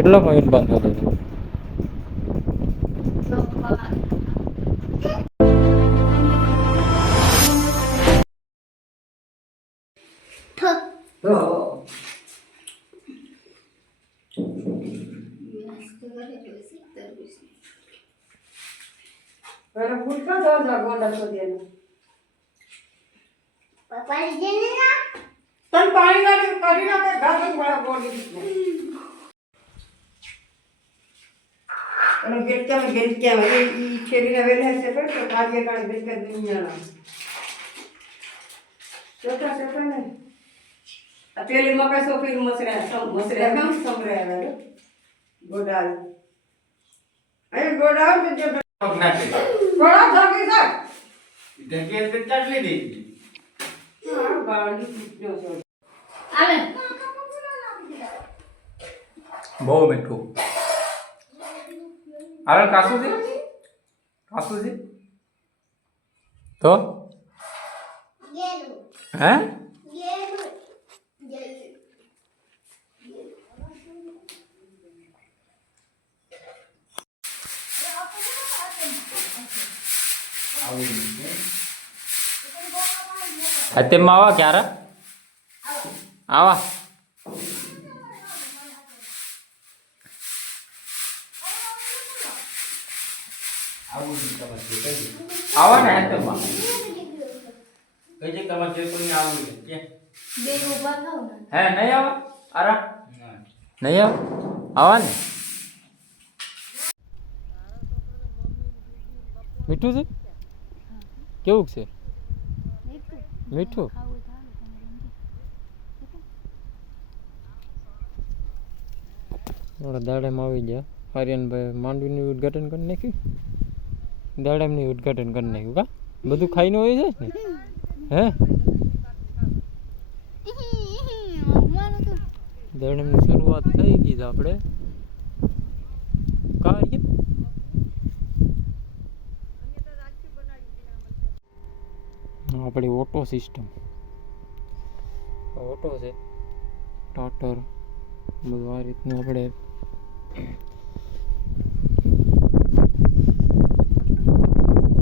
કેટલા પોઈન્ટ બાંધો હતો? પેલી મકા સોફી મસરા સંભળાયા ગોડાલ અહીં ગોડાલ તો ગોડા જાગી જા ઢેકેલ તે ચાટલી દે હા બાળી જો છો આલે બહુ મીઠું. આવે કાસુજી? કાસુજી તો હે તેમાં આવા ક્યારે આવા આવા ને તેમાં કઈ જે તમારે જે કોઈ આવું કે બે ઉભા થાવ ને હે નહીં આવા આરા નહીં આવા ને મીઠું છે કેવું છે મીઠું થોડા દાડામાં આવી ગયા આર્યનભાઈ માંડવીનું ઉદ્ઘાટન કરી નાખ્યું દાડામની ઉદ્ઘાટન કરી નાખ્યું કા બધું ખાઈને હોય છે ને હે દાડામની શરૂઆત થઈ ગઈ છે આપણે કાર્ય આપણી ઓટો સિસ્ટમ ઓટો છે ટાટર બધું આ રીતનું આપણે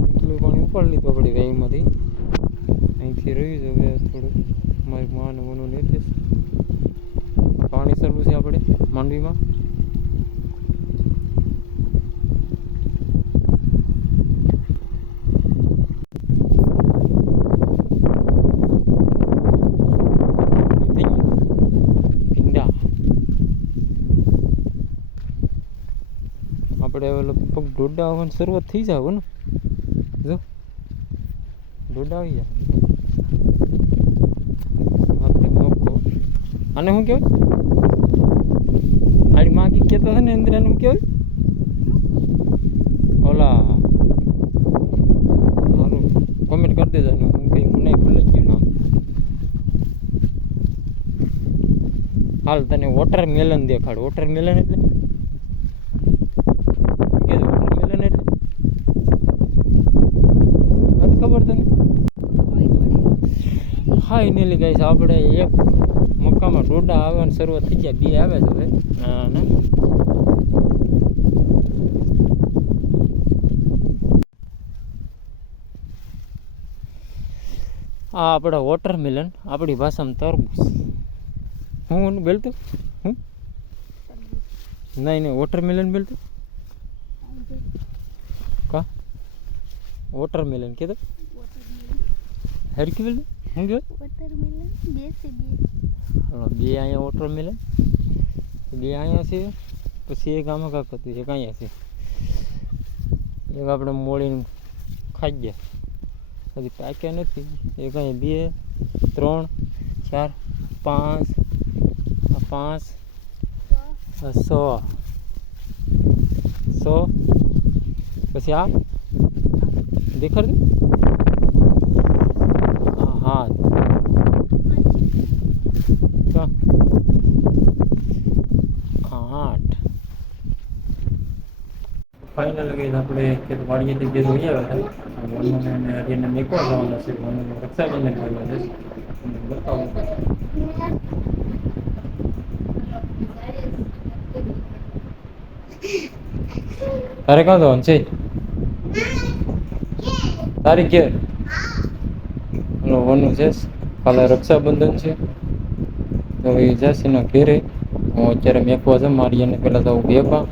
એટલું પાણી ઉપાડી લીધું આપણે વેઈમાંથી અહીંથી રહ્યું છે હવે થોડુંક મારી માને મનું નીચે પાણી સરવું છે આપણે માંડવીમાં આપણે હવે લગભગ દોડા આવવાની શરૂઆત થઈ જાવ ને જો દોડા આવી જાય આપણે મોકો આને શું કહેવાય આડી માગી કહેતા હતા ને અંદર શું કહેવાય ઓલા મારું કોમેન્ટ કરી દેજો ને હું કંઈ હું નહીં ભૂલે ગયું નામ હાલ તને વોટર મેલન દેખાડ વોટર મેલન એટલે ફાઇનલી ગાઈસ આપણે એક મક્કામાં ડોડા આવવાની શરૂઆત થઈ ગયા બે આવે છે હવે અને આ આપણા વોટરમેલન આપણી ભાષામાં તરબૂચ હું બોલતું હું નહીં વોટરમેલન બોલતું કા વોટરમેલન કીધું હરકી બોલતું શું કહ્યું વોટરમેલન બે છે બે બે અહીંયા વોટરમેલન બે અહીંયા છે પછી એક આમાં કાંક હતું એક અહીંયા છે એક આપણે મોળીને ખાઈ ગયા હજી પાક્યા નથી એક અહીંયા 2 3 4 5 6 પછી આ દેખાડ હા તો 8 ફાઇનલ ગઈ આપણે વાડીએથી જે જોઈ આવ્યા હતા મનુને અને હરિયાને મેકવા જવાના છે મનુને રક્ષાબંધન કરવા છે બતાવું તારે ક્યાં જવાનું છે તારી ઘેર ઓલો વનુ છે કાલે રક્ષાબંધન છે તો એ જશે એના ઘેરે હું અત્યારે મેકવા છે મારી એને પહેલાં તો બેપા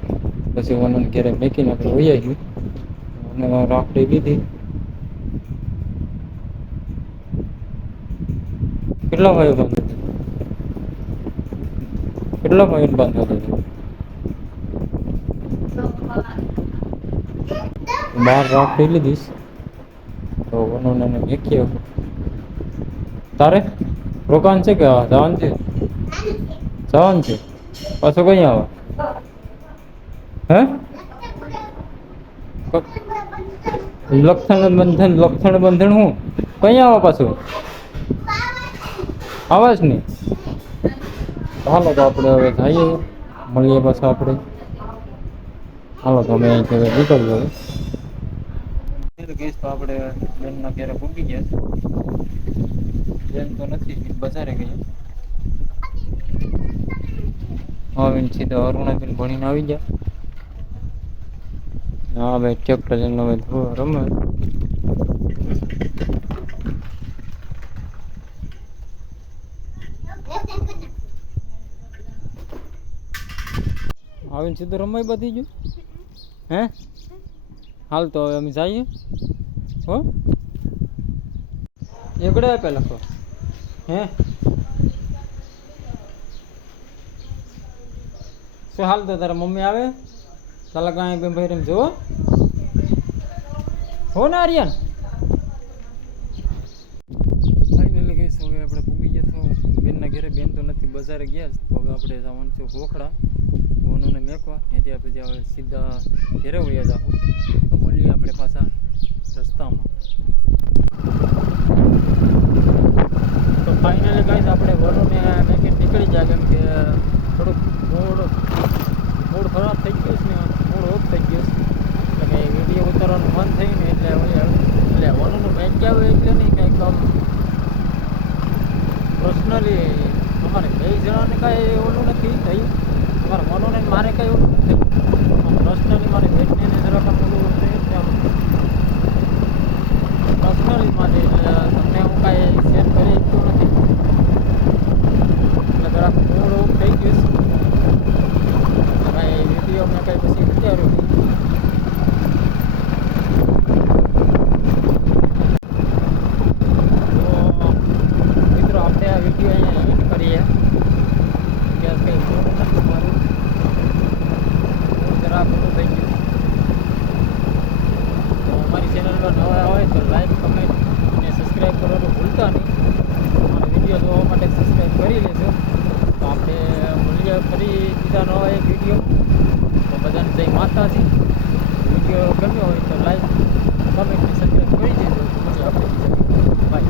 પછી વનુને ઘેરે મેકીને આપણે વહી આવ્યું અને રાખડી લીધી કેટલા ભાઈઓ બાંધો કેટલા ભાઈઓ બાંધો બહાર રાખડી લીધીશ તો વનુને મેકીએ તારે રોકાણ છે કે જવાનું છે જવાનું છે પાછું કઈ આવે હે લક્ષણ બંધન હું કઈ આવે પાછું આવે જ નહીં હાલો તો આપણે હવે જઈએ મળીએ પાછા આપણે હાલો તો અમે અહીંથી હવે નીકળીએ હવે તો આપણે બેનના ઘેરે પૂગી ગયા બેન તો નથી બજારે ગયા હવે સીધા અરુણાબેન ભણીને આવી ગયા હા ભાઈ ટ્રેક્ટર લઈને હવે રમે આવીને સીધું રમાઈ બધી ગયું હે હાલ તો હવે અમે જઈએ હો એકડે આપે લખો હે શું હાલ તો તારા મમ્મી આવે તાલા કાંઈ બેન ભાઈ રમ જો હો ને આર્યન ફાઇનલી ગઈ હવે આપણે પૂગી ગયા તો બેનના ઘરે બેન તો નથી બજારે ગયા તો હવે આપણે જવાનું છે ગોખડા વનુને મેકવા ત્યાંથી પછી હવે સીધા ઘેરે વયા જાવ તો મળીએ આપણે પાછા રસ્તામાં તો ફાઇનલી ગાઈસ આપણે વનુને મેકીને નીકળી જાય કેમ કે થોડુંક મૂડ ખરાબ થઈ ગયું છે ને મૂડ ઓફ થઈ ગયું છે એટલે કે વિડીયો ઉતારવાનું મન થયું ને એટલે વનુનું મેચ આવે એટલે નહીં કંઈક આમ પર્સનલી અમારે બે જણાને કાંઈ ઓલું નથી થયું મારા મનોને મારે કાંઈ એવું નથી પર્સનલી મારે બેનને જરાક આમ ઓલું છે આમ પર્સનલી માટે તમને હું કાંઈ શેર કરી શકતો નથી એટલે જરાક મૂડ ઓફ થઈ ગયું છે કાંઈ વિડીયો મેં કાંઈ પછી વિચાર્યું નહીં તો મિત્રો આપણે આ વિડીયો અહીંયા એન્ડ કરીએ કે કંઈ મૂડ નથી મારું જરા પૂરું થઈ ગયું તો અમારી ચેનલમાં નવા હોય તો લાઈક કમેન્ટ અને સબસ્ક્રાઈબ કરવાનું ભૂલતા નહીં અમારા વિડીયો જોવા માટે સબસ્ક્રાઈબ કરી લેજો તો આપણે મળીએ ફરી બીજા નવા એક વિડીયો તો બધાને જય માતાજી વિડીયો ગમ્યો હોય તો લાઈક કમેન્ટ અને સબસ્ક્રાઈબ કરી દેજો તો પછી આપણે બીજા બાય